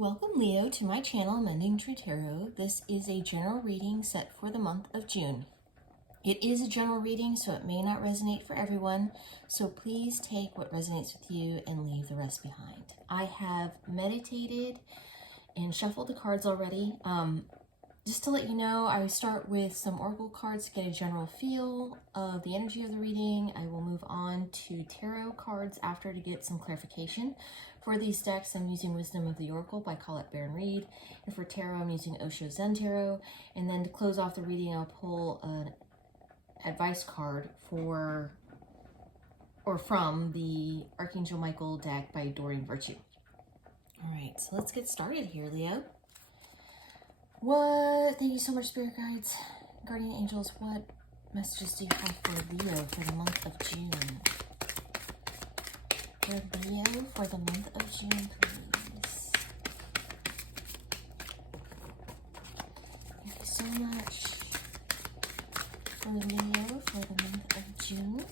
Welcome, Leo, to my channel, Untitled Tarot. This is a general reading set for the month of June. It is a general reading, so it may not resonate for everyone, so please take what resonates with you and leave the rest behind. I have meditated and shuffled the cards already. Just to let you know, I start with some oracle cards to get a general feel of the energy of the reading. I will move on to tarot cards after to get some clarification. For these decks, I'm using Wisdom of the Oracle by Colette Baron Reed. And for tarot, I'm using Osho Zen Tarot. And then to close off the reading, I'll pull an advice card for or from the Archangel Michael deck by Doreen Virtue. All right, so let's get started here, Leo. Thank you so much, Spirit Guides, Guardian Angels. What messages do you have for Leo for the month of June? For Leo for the month of June, please. Thank you so much. For Leo for the month of June.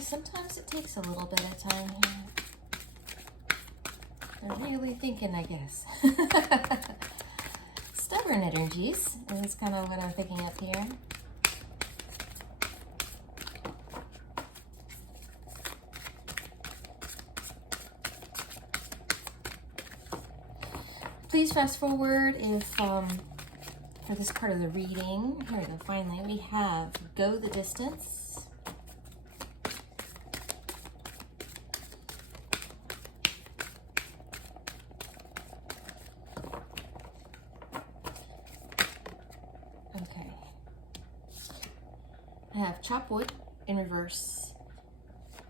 Sometimes it takes a little bit of time here. They're really thinking, I guess. Stubborn energies is kind of what I'm picking up here. Please fast forward if for this part of the reading. Here we go, finally. We have Go the Distance. Okay. I have Chop Wood in reverse,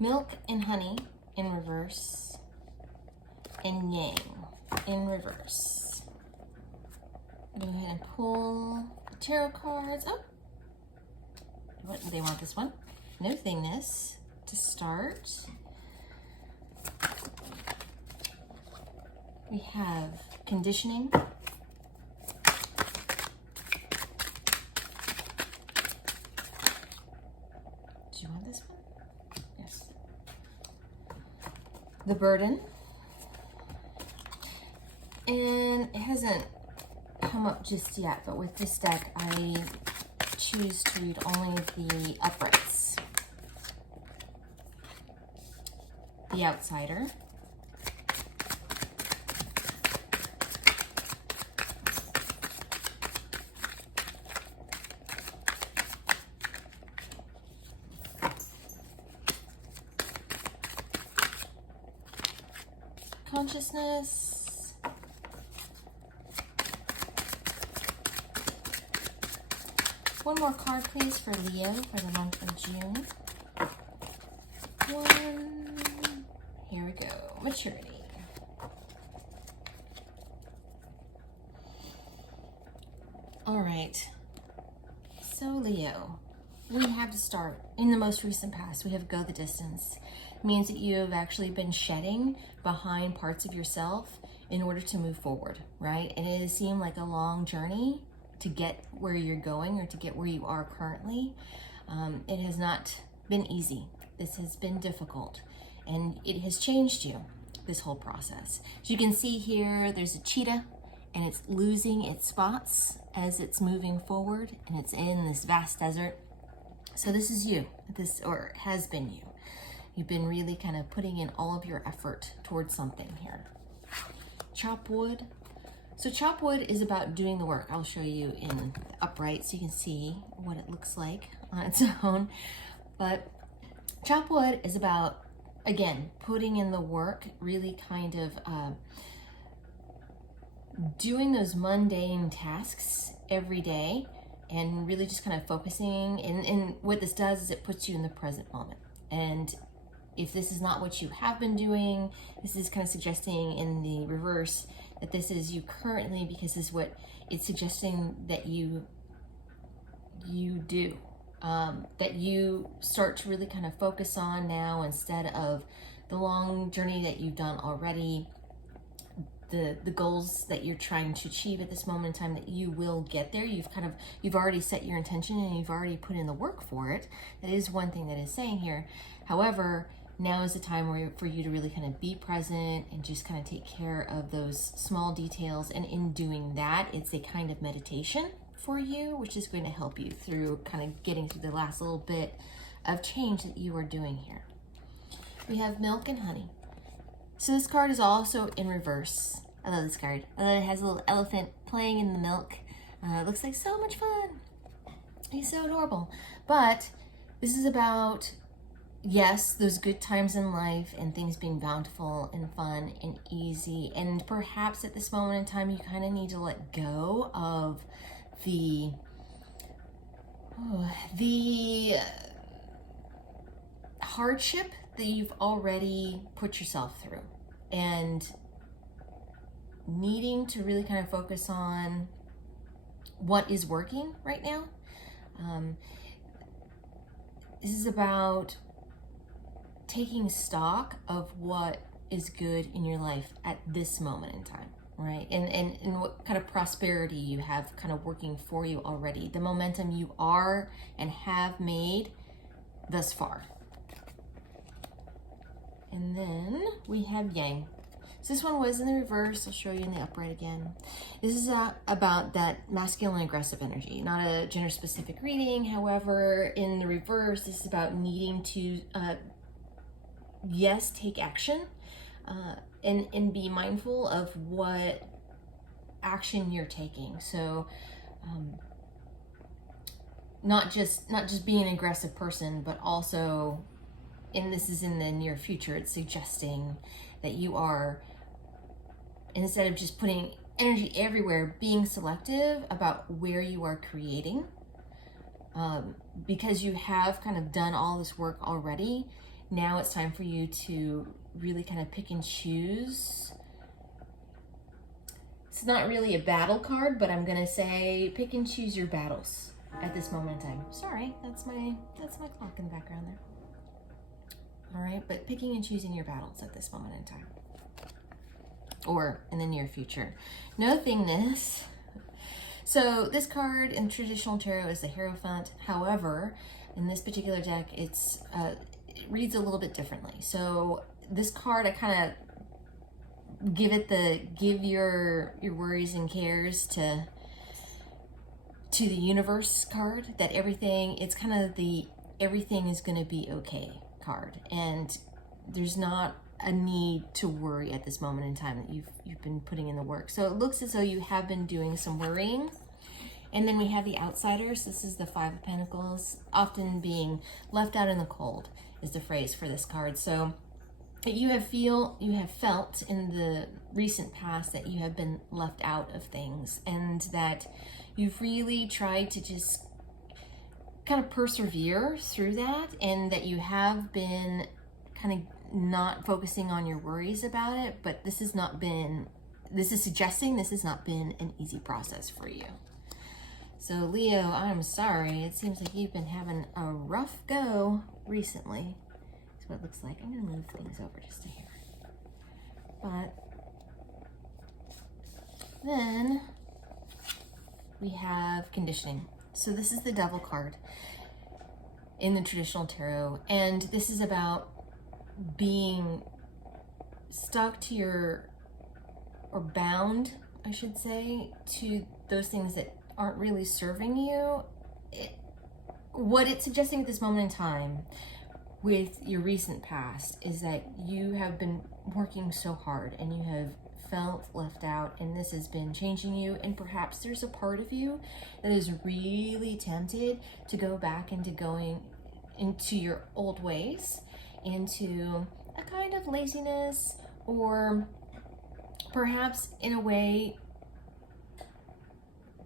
Milk and Honey in reverse, and Yang in reverse. Go ahead and pull the tarot cards. Oh, what do they want this one? No Thingness to start. We have Conditioning. Do you want this one? Yes. The Burden. And it hasn't come up just yet, but with this deck, I choose to read only the uprights. The Outsider. Consciousness. One more card, please, for Leo for the month of June. One. Here we go. Maturity. All right. So, Leo, we have to start in the most recent past. We have Go the Distance. It means that you have actually been shedding behind parts of yourself in order to move forward, right? And it has seemed like a long journey to get where you're going or to get where you are currently. It has not been easy. This has been difficult, and it has changed you, this whole process. As you can see here, there's a cheetah, and it's losing its spots as it's moving forward, and it's in this vast desert. So this is you, or has been you. You've been really kind of putting in all of your effort towards something here. Chop Wood. So Chop Wood is about doing the work. I'll show you in the upright so you can see what it looks like on its own. But Chop Wood is about, again, putting in the work, really kind of doing those mundane tasks every day and really just kind of focusing. And what this does is it puts you in the present moment. And if this is not what you have been doing, this is kind of suggesting in the reverse that this is you currently, because this is what it's suggesting that you do. That you start to really kind of focus on now instead of the long journey that you've done already. the goals that you're trying to achieve at this moment in time, that you will get there. You've already set your intention and you've already put in the work for it. That is one thing that is saying here. However, now is the time for you to really kind of be present and just kind of take care of those small details. And in doing that, it's a kind of meditation for you, which is going to help you through kind of getting through the last little bit of change that you are doing here. We have milk and honey. So this card is also in reverse. I love this card. It has a little elephant playing in the milk. It looks like so much fun. He's so adorable. But this is about, yes, those good times in life and things being bountiful and fun and easy. And perhaps at this moment in time, you kind of need to let go of the hardship that you've already put yourself through, and needing to really kind of focus on what is working right now. This is about taking stock of what is good in your life at this moment in time, right? And what kind of prosperity you have kind of working for you already, the momentum you are and have made thus far. And then we have Yang. So this one was in the reverse. I'll show you in the upright again. This is about that masculine aggressive energy, not a gender specific reading. However, in the reverse, this is about needing to, yes, take action and be mindful of what action you're taking. So not just being an aggressive person, but also, and this is in the near future, it's suggesting that you are, instead of just putting energy everywhere, being selective about where you are creating, because you have kind of done all this work already. Now it's time for you to really kind of pick and choose. It's not really a battle card, but I'm gonna say pick and choose your battles at this moment in time. Sorry, that's my clock in the background there. All right, but picking and choosing your battles at this moment in time, or in the near future. Nothing this. So this card in traditional tarot is the Hierophant. However, in this particular deck, it reads a little bit differently. So this card, I kind of give your worries and cares to the universe card. That everything, it's kind of the everything is going to be okay card, and there's not a need to worry at this moment in time, that you've been putting in the work. So it looks as though you have been doing some worrying. And then we have the Outsiders. This is the Five of Pentacles. Often being left out in the cold is the phrase for this card. So you have felt in the recent past that you have been left out of things, and that you've really tried to just kind of persevere through that, and that you have been kind of not focusing on your worries about it. But this is suggesting this has not been an easy process for you. So Leo, I'm sorry. It seems like you've been having a rough go recently. That's what it looks like. I'm gonna move things over just a hair. But then we have conditioning. So this is the Devil card in the traditional tarot, and this is about being stuck to or bound, I should say, to those things that aren't really serving you. What it's suggesting at this moment in time with your recent past is that you have been working so hard and you have felt left out, and this has been changing you. And perhaps there's a part of you that is really tempted to go back into going into your old ways, into a kind of laziness, or perhaps in a way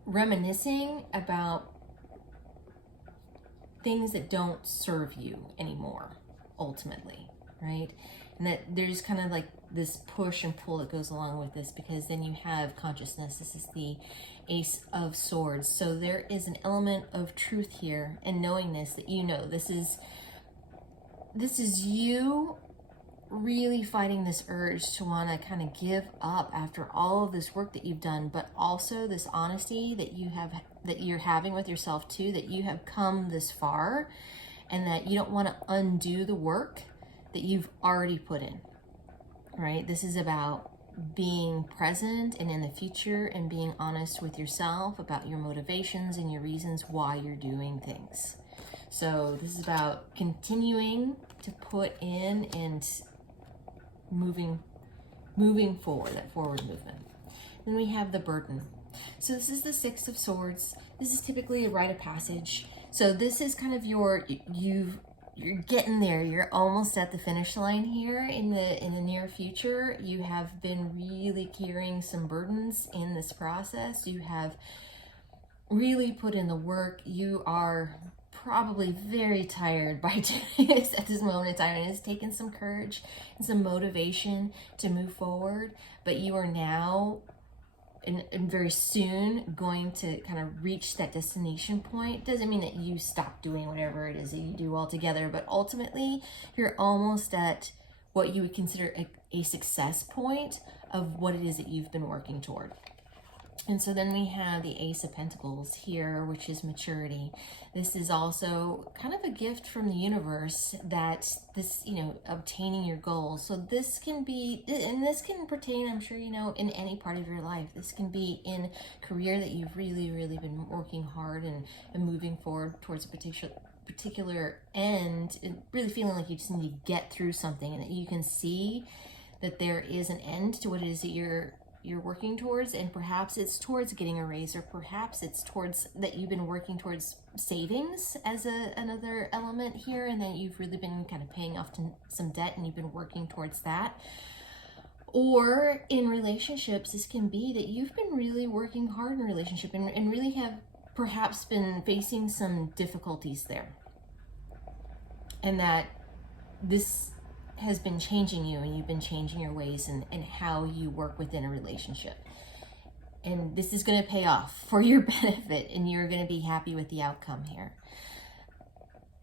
reminiscing about things that don't serve you anymore, ultimately, right? And that there's kind of like this push and pull that goes along with this, because then you have consciousness. This is the Ace of Swords. So there is an element of truth here and knowingness that you know this is you really fighting this urge to want to kind of give up after all of this work that you've done, but also this honesty that you're having with yourself too, that you have come this far and that you don't want to undo the work that you've already put in, right? This is about being present and in the future and being honest with yourself about your motivations and your reasons why you're doing things. So this is about continuing to put in and moving forward, that forward movement. Then we have the burden. So this is the Six of Swords. This is typically a rite of passage. So this is kind of you're getting there. You're almost at the finish line here in the near future. You have been really carrying some burdens in this process. You have really put in the work. You are probably very tired by doing this at this moment in time, and it's taken some courage and some motivation to move forward, but you are now and very soon going to kind of reach that destination point. Doesn't mean that you stop doing whatever it is that you do altogether, but ultimately you're almost at what you would consider a success point of what it is that you've been working toward. And so then we have the Ace of Pentacles here, which is maturity. This is also kind of a gift from the universe, that this, obtaining your goals. So this can be, and this can pertain, I'm sure in any part of your life. This can be in career that you've really, really been working hard and moving forward towards a particular end, and really feeling like you just need to get through something, and that you can see that there is an end to what it is that you're working towards, and perhaps it's towards getting a raise, or perhaps it's towards that you've been working towards savings as another element here, and then you've really been kind of paying off some debt and you've been working towards that. Or in relationships, this can be that you've been really working hard in a relationship and really have perhaps been facing some difficulties there, and that this has been changing you, and you've been changing your ways and how you work within a relationship. And this is going to pay off for your benefit, and you're going to be happy with the outcome here.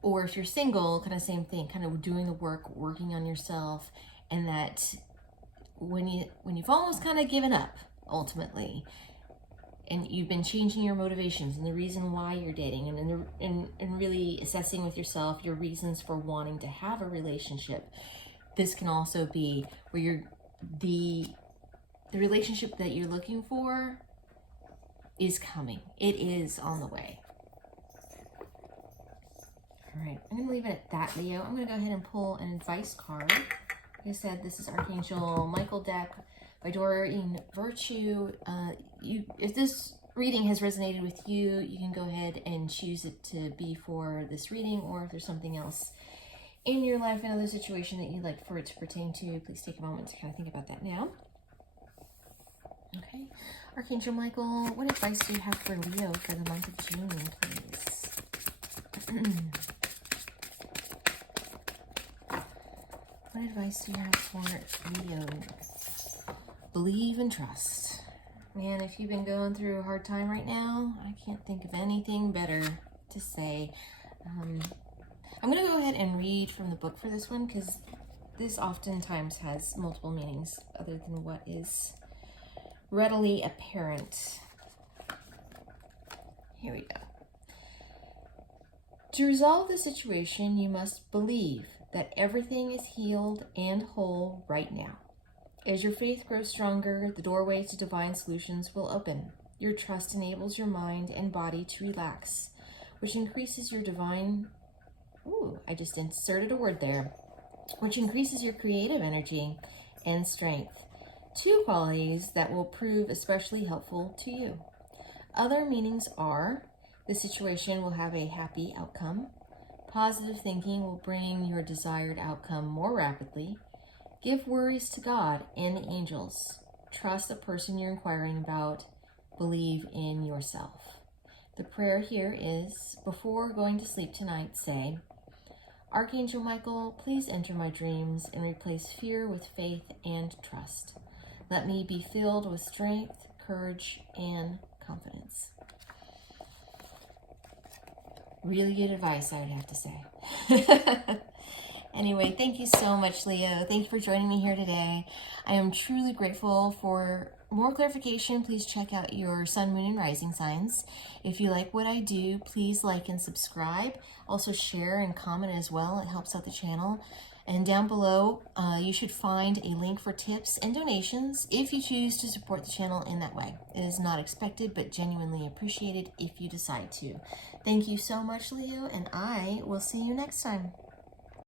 Or if you're single, kind of same thing, kind of doing the work, working on yourself, and that when you've almost kind of given up ultimately, and you've been changing your motivations and the reason why you're dating, and really assessing with yourself your reasons for wanting to have a relationship. This can also be where the relationship that you're looking for is coming. It is on the way. All right, I'm going to leave it at that, Leo. I'm going to go ahead and pull an advice card. Like I said, this is Archangel Michael deck by Doreen Virtue. If this reading has resonated with you, you can go ahead and choose it to be for this reading, or if there's something else in your life, another situation that you'd like for it to pertain to, please take a moment to kind of think about that now. Okay, Archangel Michael, what advice do you have for Leo for the month of June, please? What advice do you have for Leo? Believe and trust. Man, if you've been going through a hard time right now, I can't think of anything better to say. I'm going to go ahead and read from the book for this one, because this oftentimes has multiple meanings other than what is readily apparent. Here we go. To resolve the situation, you must believe that everything is healed and whole right now. As your faith grows stronger, the doorways to divine solutions will open. Your trust enables your mind and body to relax, which increases your I just inserted a word there, which increases your creative energy and strength, two qualities that will prove especially helpful to you. Other meanings are: the situation will have a happy outcome, positive thinking will bring your desired outcome more rapidly, give worries to God and the angels, trust the person you're inquiring about, believe in yourself. The prayer here is, before going to sleep tonight, say, Archangel Michael, please enter my dreams and replace fear with faith and trust. Let me be filled with strength, courage, and confidence. Really good advice, I would have to say. Anyway, thank you so much, Leo. Thank you for joining me here today. I am truly grateful. For more clarification, please check out your sun, moon, and rising signs. If you like what I do, please like and subscribe. Also share and comment as well. It helps out the channel. And down below, you should find a link for tips and donations if you choose to support the channel in that way. It is not expected, but genuinely appreciated if you decide to. Thank you so much, Leo, and I will see you next time.